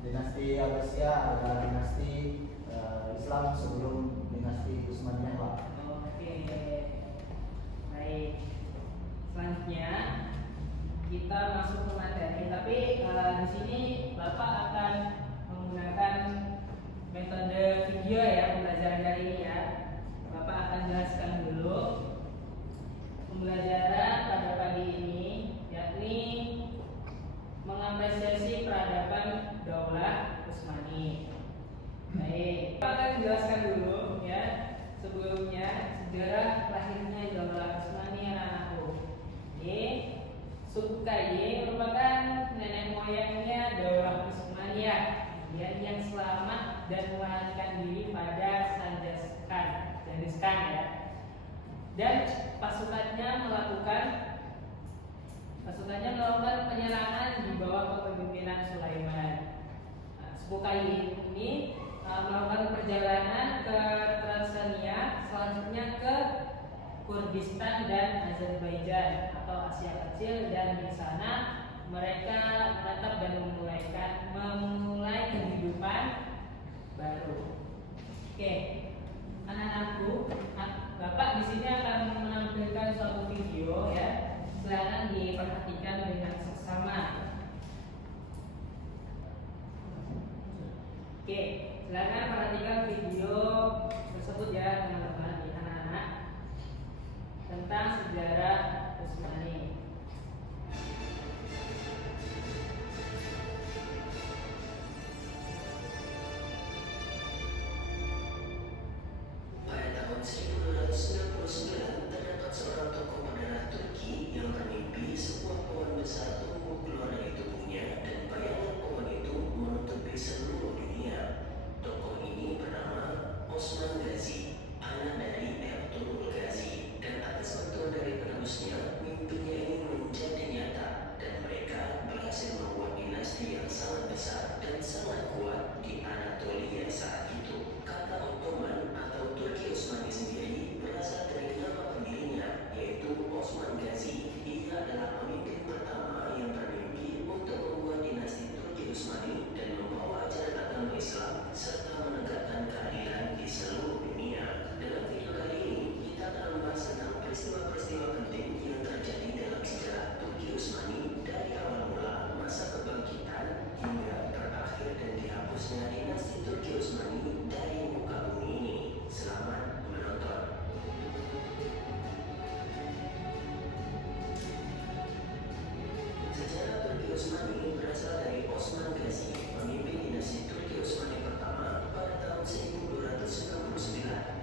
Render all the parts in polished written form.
Dinasti Abbasiyah adalah dinasti Islam sebelum dinasti Utsmaniyah, Pak. Oke, baik. Selanjutnya kita masuk ke materi, tapi di sini Bapak akan menggunakan metode video ya pembelajaran kali ini ya. Bapak akan jelaskan dulu pembelajaran pada pagi ini, yakni mengapresiasi peradaban Daulah Utsmani. Baik, Bapak akan jelaskan dulu ya sebelum selanjutnya melakukan penyerangan di bawah kepemimpinan Sulaiman. Nah, suku Kai ini melakukan perjalanan ke Transania, selanjutnya ke Kurdistan dan Azerbaijan atau Asia Kecil, dan di sana mereka menetap dan memulai kehidupan baru. Oke, anak-anakku, Bapak di sini akan menampilkan suatu video ya. Silakan diperhatikan dengan seksama. Oke, silakan perhatikan video tersebut ya teman-teman, anak-anak, tentang sejarah Utsmani. Pada tahun 1299 terdapat seorang tokoh moderat Turki yang bermimpi sebuah pohon besar tumbuh keluar dari tubuhnya dan bayangan pohon itu menutupi seluruh dunia. Tokoh ini bernama Osman Gazi, anak dari Ertugrul Gazi, dan atas bantuan dari penerusnya, mimpinya ini menjadi nyata dan mereka berhasil membuat dinasti yang sangat besar dan sangat kuat di Anatolia saat itu. Kata Ottoman atau Turki Utsmani sendiri berasal dari nama pendirinya, yaitu Osman Gazi. Ia adalah pemimpin pertama yang bermimpi untuk membuat dinasti Turki Utsmani dan membawa ajaran agama Islam serta menegakkan keadilan di seluruh dunia. Dalam video kali ini, kita akan membahas tentang peristiwa-peristiwa penting yang terjadi dalam sejarah Turki Utsmani dari awal mula masa kebangkitan hingga berakhir dan dihapusnya dinasti Turki Utsmani dari muka bumi ini. Selamat menonton. Sejarah Turki Utsmani berasal dari Osman Gazi, pemimpin dinasti Turki Utsmani pertama pada tahun 1299.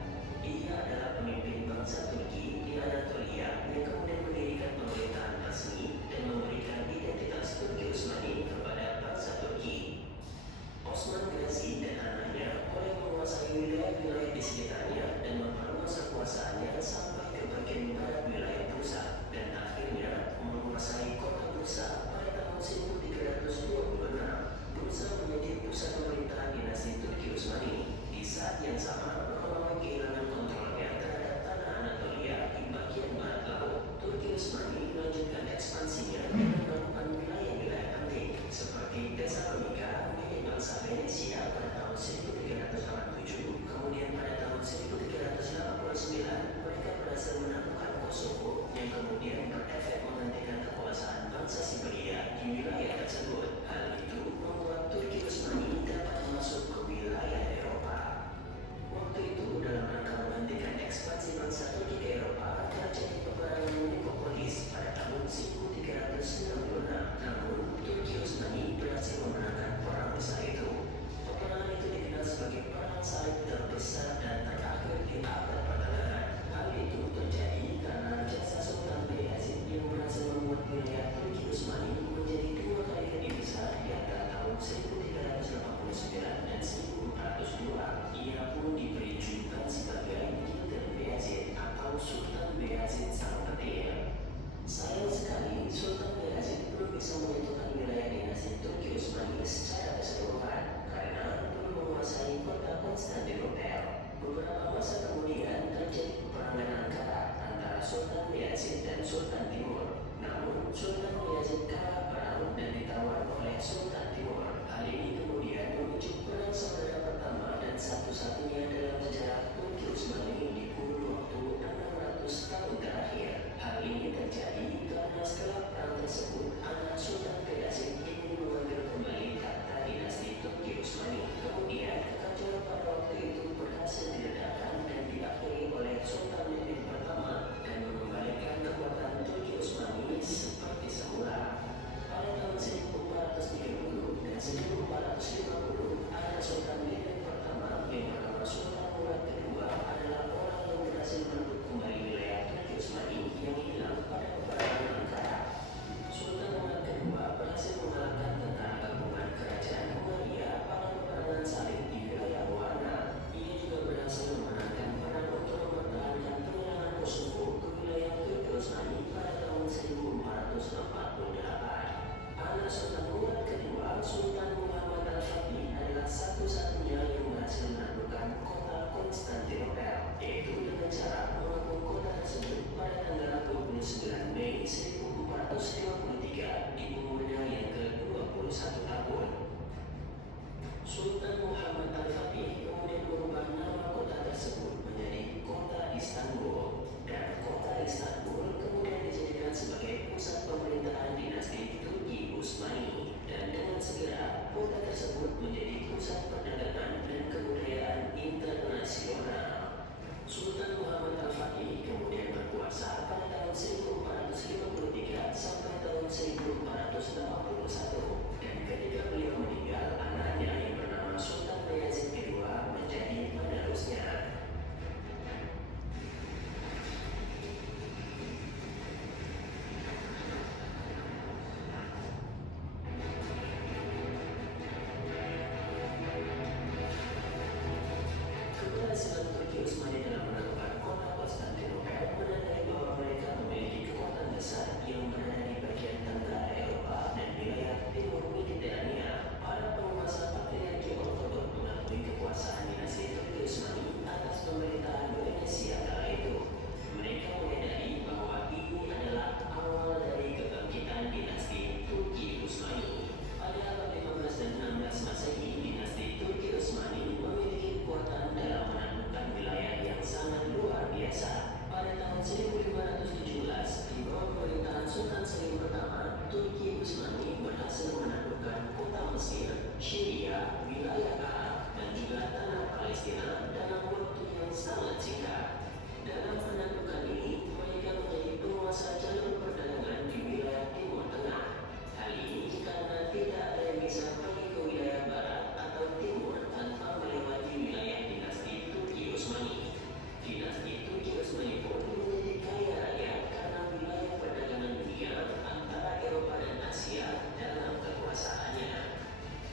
Ia adalah pemimpin bangsa Turki di Anatolia yang kemudian mendirikan pemerintahan resmi dan memberikan identitas Turki Utsmani kepada bangsa Turki. Osman Gazi dan anaknya mulai menguasai wilayah-wilayah di sekitarnya dan memperluas kekuasaannya sampai ke bagian barat wilayah Bursa dan akhirnya menguasai kota Bursa pada tahun 1326. Bursa menjadi pusat pemerintahan dinasti Turki Utsmani. Di saat yang sama, Romawi kehilangan kontrolnya terhadap tanah Anatolia di bagian barat laut. Turki Utsmani melanjutkan ekspansinya dan menemukan wilayah-wilayah penting seperti Thessalonika milik bangsa Venesia pada tahun 1387. Kemudian pada tahun 1389 mereka berhasil menaklukkan Kosovo yang kemudian berefek menghentikan kekuasaan bangsa Siberia di wilayah tersebut. Hal itu membuat Turki Utsmani dapat masuk ke wilayah Eropa. Waktu itu dalam rangka menghentikan ekspansi bangsa Turki ke Eropa terjadi peperangan Nikopolis pada tahun 1396. Namun Turki Utsmani berhasil memenangkan perang besar itu. Peperangan itu dikenal sebagai perang salib terbesar dan terakhir di abad pertengahan. Hal itu terjadi karena jasa Sultan Bayezid yang berhasil membuat wilayah Turki Utsmani menjadi 2 kali lebih besar di antara tahun 1389 dan 1402. Ia pun diberi julukan sebagai Sultan Bayezid atau Sultan Bayezid Sang Petir. Sayang sekali, Sultan Bayezid belum bisa menentukan wilayah dinasti Turki Utsmani secara keseluruhan karena belum menguasai kota Konstantinopel. Beberapa masa kemudian terjadi peperangan antara Sultan Bayezid dan Sultan Timur. Namun Sultan Bayezid kalah perang dan ditawan oleh Sultan Timur. Hal ini kemudian memicu perang saudara pertama dan satu-satunya dalam sejarah Turki Utsmani di kurun waktu 600 tahun terakhir. Hal ini terjadi karena setelah perang tersebut, anak Sultan Bayezid ingin mengambil kembali tahta dinasti Turki Utsmani. Kemudian kekacauan pada waktu itu berhasil diledakkan dan diakhiri oleh Sultan Mehmed pertama dan mengembalikan kekuatan Turki Utsmani seperti semula. Pada tahun 1430 dan 1450, anak Sultan Mehmed pertama yang bernama Sultan Murad Usmani pun menjadi kaya raya karena wilayah perdagangan dunia antara Eropa dan Asia dalam kekuasaannya.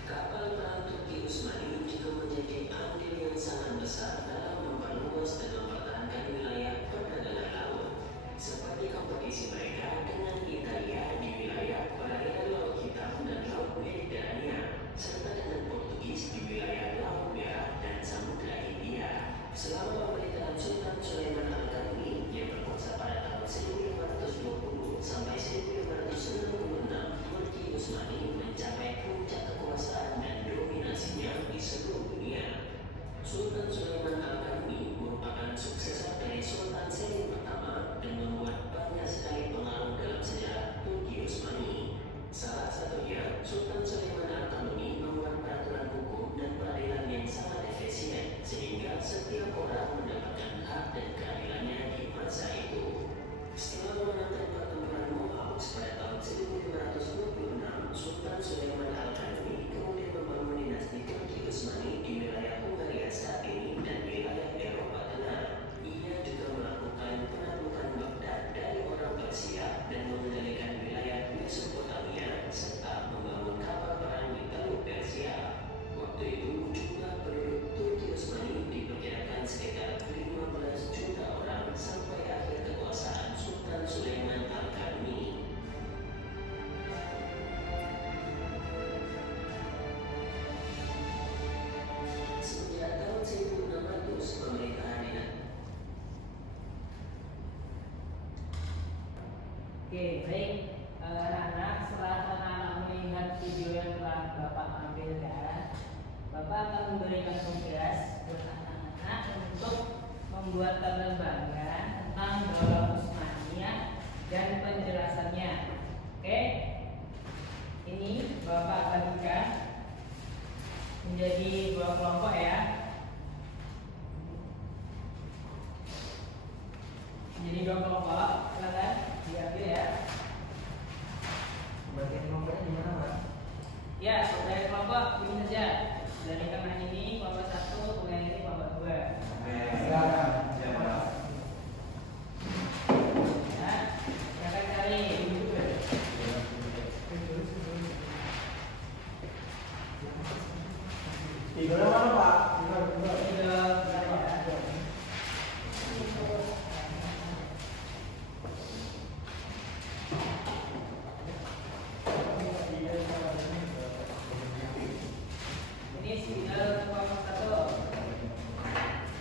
Kapal perang Turki Utsmani juga menjadi andil yang sangat besar dalam memperluas dan mempertahankan wilayah perdagangan laut, seperti kompetisi mereka dengan Italia di wilayah perairan Laut Hitam dan Laut Mediterania, serta dengan Portugis di wilayah Laut Merah dan Samudra Hindia. Selama pemerintahan Sultan Sulaiman Al-Kanuni yang berkuasa pada tahun 1520 sampai 1566, Turki Utsmani mencapai puncak kekuasaan dan dominasinya di seluruh dunia. Sultan Sulaiman Al-Kanuni merupakan suksesor dari Sultan Selim pertama dan membuat banyak sekali pengaruh dalam sejarah Turki Utsmani. Salah satunya, Sultan Sulaiman Al-Kanuni membuat peraturan hukum dan peradilan yang sangat efisien sehingga setiap orang mendapatkan hak dan keadilannya di masa itu. Setelah memenangkan pertempuran Mohawks pada tahun 1526, Sultan Sulaiman Al-Kanuni kemudian membangun dinasti Turki Utsmani di wilayah Hungaria saat ini dan wilayah Eropa Tengah. Ia juga melakukan penaklukan Baghdad dari orang Persia dan mengendalikan wilayah Mesopotamia serta membangun kapal perang di Teluk Persia. Waktu itu jumlah penduduk Turki Utsmani diperkirakan sekitar 15 juta orang sampai akhir kekuasaan Sultan Sulaiman Al-Kanuni. Sejak tahun 1600 pemerintahan dinasti. Oke, baik. Anak-anak, setelah anak-anak melihat video yang telah Bapak tampilkan, Bapak akan memberikan tugas buat anak-anak untuk membuat tabel bangga tentang Daulah Utsmaniyah dan penjelasannya. Oke, ini Bapak akan berikan menjadi 2 kelompok ya. Menjadi 2 kelompok, silakan diambil ya. Bagian kelompoknya di mana, Pak? Ya, dari kelompok ini saja. Dari tengah ini kelompok 1, kemudian ini kelompok 2. Silakan. Ya, silakan cari. Tidurnya mana, Pak? Tidur berapa? Ini sudah kelompok 1.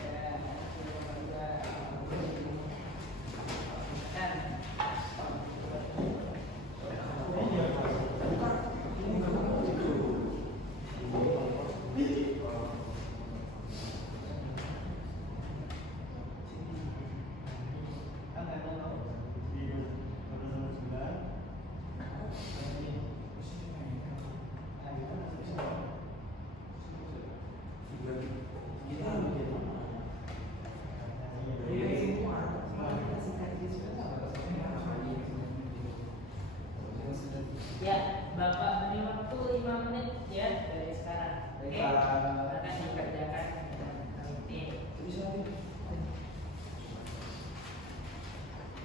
Ya, kelompok 2. Dan ya, Bapak beri waktu 5 menit ya dari sekarang. Oke, akan dikerjakan dengan rutin.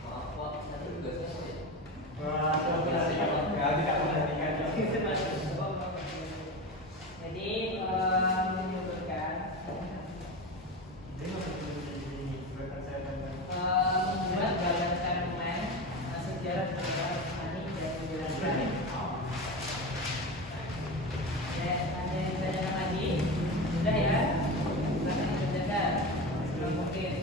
Maaf, Pak. Tadi tugasnya apa ya? Jadi menyebutkan membuat gambar timeline sejarah Daulah Utsmani dan menjelaskan. Ya, ada yang ditanyakan lagi? Sudah ya? Silakan dikerjakan sebelum mungkin.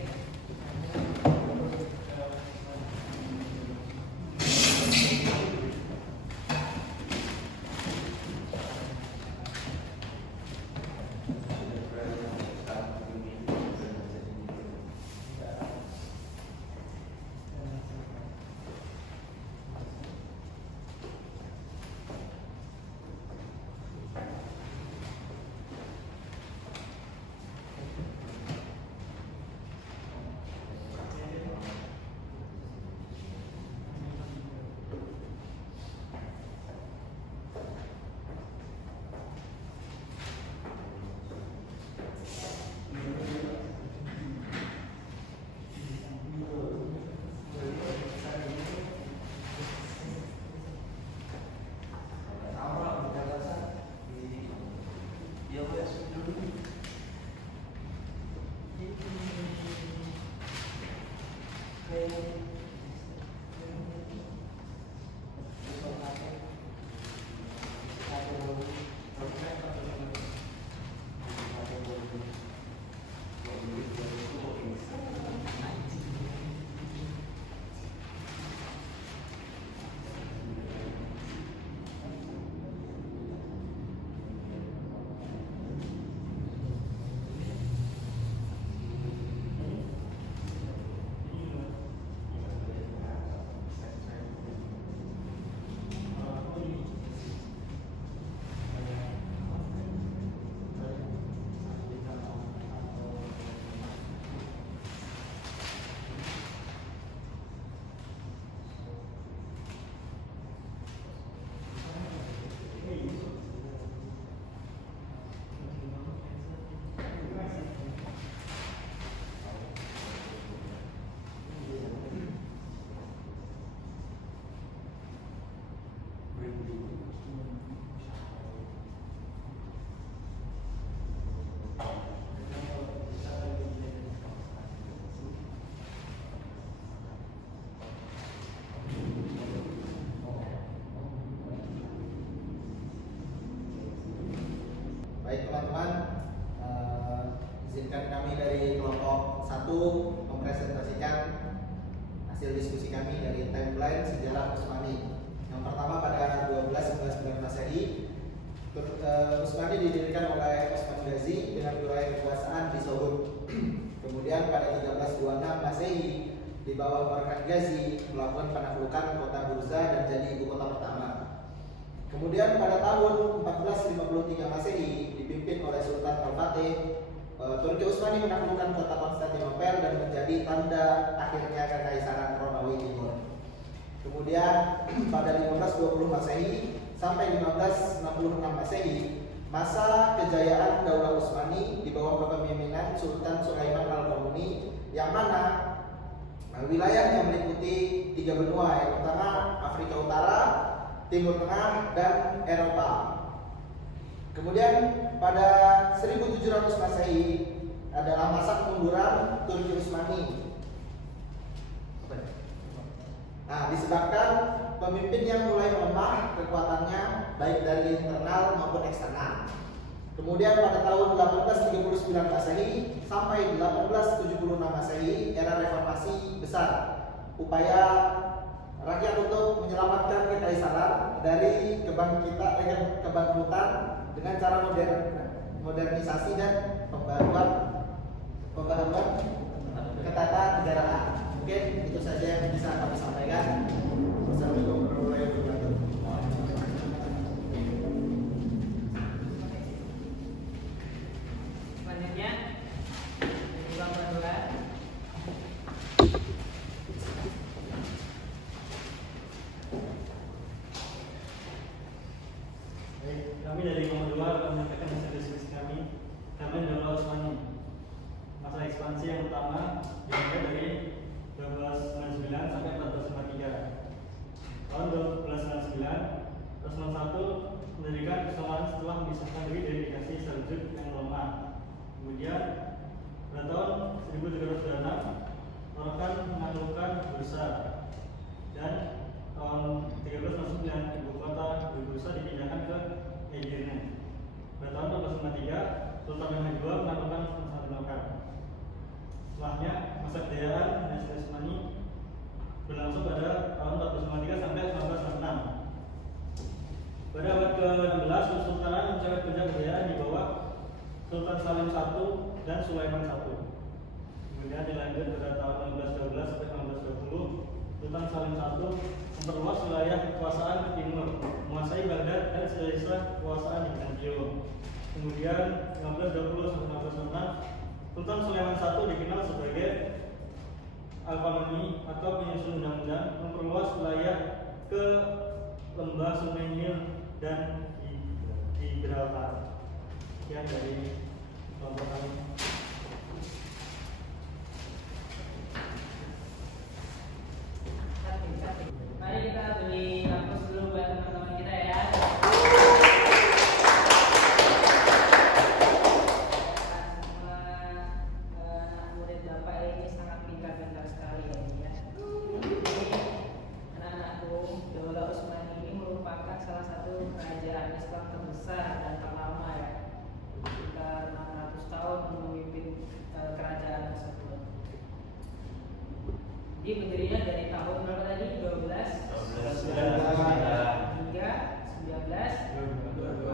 Baik teman-teman, izinkan kami dari kelompok 1 mempresentasikan hasil diskusi kami dari timeline sejarah Utsmani. Yang pertama pada 12-19 Masehi, Utsmani didirikan oleh Osman Ghazi dengan wilayah kekuasaan di Sohut. Kemudian pada 1326 Masehi, di bawah Barkan Ghazi melakukan penaklukan kota Bursa dan jadi ibu kota pertama. Kemudian pada tahun 1453 Masehi dipimpin oleh Sultan Al-Fatih, Turki Utsmani menaklukkan kota Konstantinopel dan menjadi tanda akhirnya Kekaisaran Romawi Timur. Kemudian pada 1520 Masehi sampai 1566 Masehi, masa kejayaan Daulah Utsmani di bawah kepemimpinan Sultan Sulaiman Al-Qauni, yang mana wilayahnya meliputi 3 benua. Yang pertama Afrika Utara, Timur Tengah, dan Eropa. Kemudian pada 1700 Masehi adalah masa kemunduran Turki Utsmani. Disebabkan pemimpin yang mulai melemah kekuatannya baik dari internal maupun eksternal. Kemudian pada tahun 1839 Masehi sampai 1876 Masehi, era reformasi besar, upaya rakyat untuk menyelamatkan kekaisaran dari kebangkrutan dengan cara modernisasi dan pembaruan ketatanegaraan. Mungkin itu saja yang bisa kami sampaikan. Wassalamualaikum warahmatullahi wabarakatuh. Selanjutnya, Bang Bandura. Kami dari Komando 2 akan menyampaikan hasil diskusi kami tentang Daulah Utsmani. Masa ekspansi yang utama dimulai dari 1299 sampai 1453. Tahun 1299, Osman I mendirikan kesalahan setelah memisahkan diri dari dinasti Seljuk yang lemah. Kemudian pada tahun 1326, Orhan menaklukkan Bursa, dan tahun 1399 ibu kota Bursa dipindahkan ke Edirne. Pada tahun 1453, Sultan Mehmed II menaklukkan Konstantinopel. Setelahnya, masa kejayaan dinasti Utsmani berlangsung pada tahun 1453 sampai 1906. Pada abad ke-16, Kesultanan mencapai puncak kejayaan di bawah Sultan Salim I dan Sulaiman I. Kemudian dilanjut pada tahun 1512 sampai 1520, Sultan Salim I memperluas wilayah kekuasaan ke timur, menguasai Baghdad dan sisa kekuasaan di Bizantium. Kemudian 1520 sampai 1506, Sultan Sulaiman I dikenal sebagai Al-Qanuni atau penyusun undang-undang, memperluas wilayah ke lembah Sungai Nil dan di Gibraltar. Sekian dari kelompok kami. Mari kita beri kampus dulu buat teman-teman kita ya. Semua anak murid Bapak ini sangat pintar-pintar sekali ya. kerajaan Islam terbesar dan terlama ya, sekitar 600 tahun memimpin kerajaan tersebut. Jadi berdirinya dari tahun berapa tadi? 12 hingga 1922.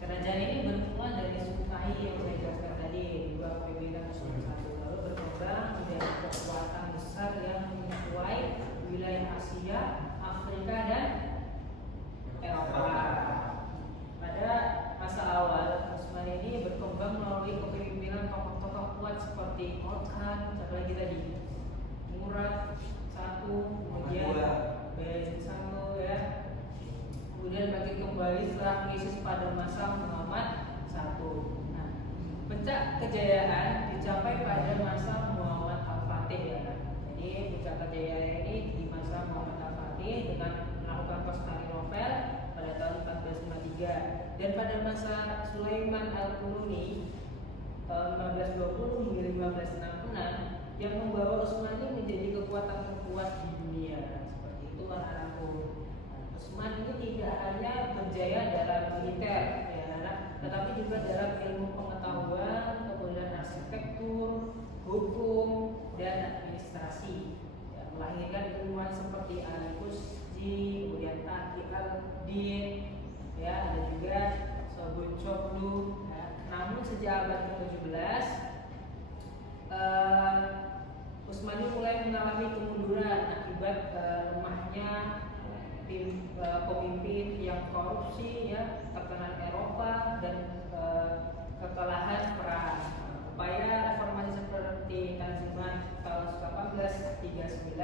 Kerajaan ini bermula dari Sungai yang saya jelaskan tadi, dua kepemimpinan Sultan I, lalu berkembang menjadi kekuatan besar yang menguasai wilayah Asia, Afrika dan Eropa. Pada masa awal, Utsmani ini berkembang melalui kepemimpinan tokoh-tokoh kuat seperti Orhan, siapa lagi tadi? Murad I, kemudian Bayezid I ya. Kemudian bangkit kembali setelah krisis pada masa Muhammad I. Nah, puncak kejayaan dicapai pada masa Muhammad Al-Fatih ya. Jadi puncak kejayaan ini di masa Muhammad Al-Fatih dengan melakukan Konstantinopel pada tahun 1453, dan pada masa Sulaiman Al-Quruni tahun 1520 hingga 1566 yang membawa Utsmani menjadi kekuatan terkuat di dunia. Seperti itu anak-anakku. Utsman ini tidak hanya berjaya dalam militer, ya anak, tetapi juga dalam ilmu pengetahuan, kemudian arsitektur, hukum, dan administrasi. Ya, melahirkan ilmuwan seperti Al-Qusji, kemudian Taqi al-Din, ya, ada juga Sobunchoglu. Ya. Namun sejak abad ke-17, Utsmani mulai mengalami kemunduran akibat lemahnya pemimpin yang korupsi, ya, tekanan Eropa dan kekalahan perang. Upaya reformasi seperti Tanzimat tahun 1839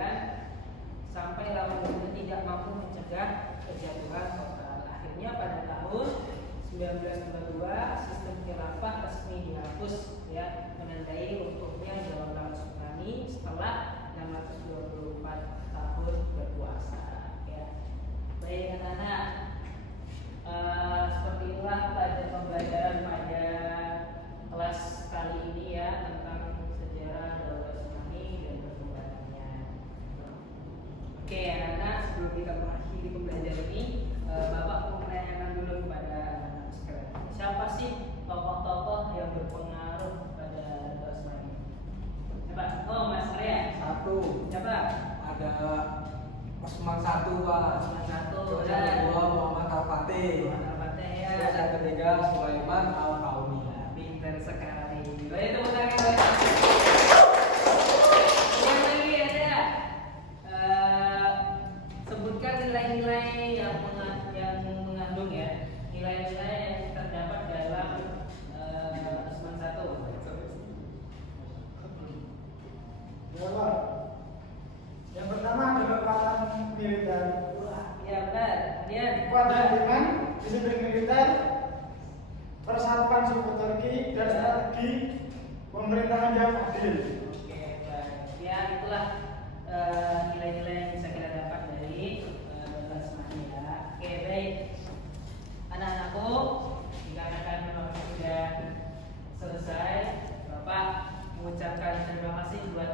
sampai lama-lama tidak mampu mencegah kejatuhan total. Akhirnya pada tahun 1992 sistem khilafah resmi dihapus, ya, menandai runtuhnya Daulah Utsmani setelah 624 tahun berkuasa. Baik anak-anak, seperti itulah pada pembelajaran pada kelas kali ini ya tentang sejarah Daulah Utsmani dan perkembangannya. Oke anak-anak, sebelum kita mengakhiri pembelajaran ini, Bapak mau menanyakan dulu kepada anak sekalian. Siapa sih tokoh-tokoh yang berpengaruh pada Daulah Utsmani? Siapa? Oh Mas Arya. Satu. Siapa? Ada Osman I, Pak. Osman I. Terus yang kedua Muhammad Al-Fatih. Muhammad Al-Fatih ya. Terus yang ketiga Sulaiman Al-Qaumi. Pintar sekali. Baik, tepuk tangan buat. Yang lagi ada sebutkan nilai-nilai yang mengandung ya, nilai-nilai yang terdapat dalam Osman I. Berapa? Yang pertama adalah kekuatan militer. Wah, iya benar. Kemudian Kekuatan dengan disiplin militer, persatuan suku Turki, dan strategi pemerintahan yang adil. Oke, baik. Ya, itulah nilai-nilai yang bisa kita dapat dari Daulah Utsmani ya. Oke, baik. Anak-anakku, dikarenakan memang sudah selesai, Bapak mengucapkan terima kasih buat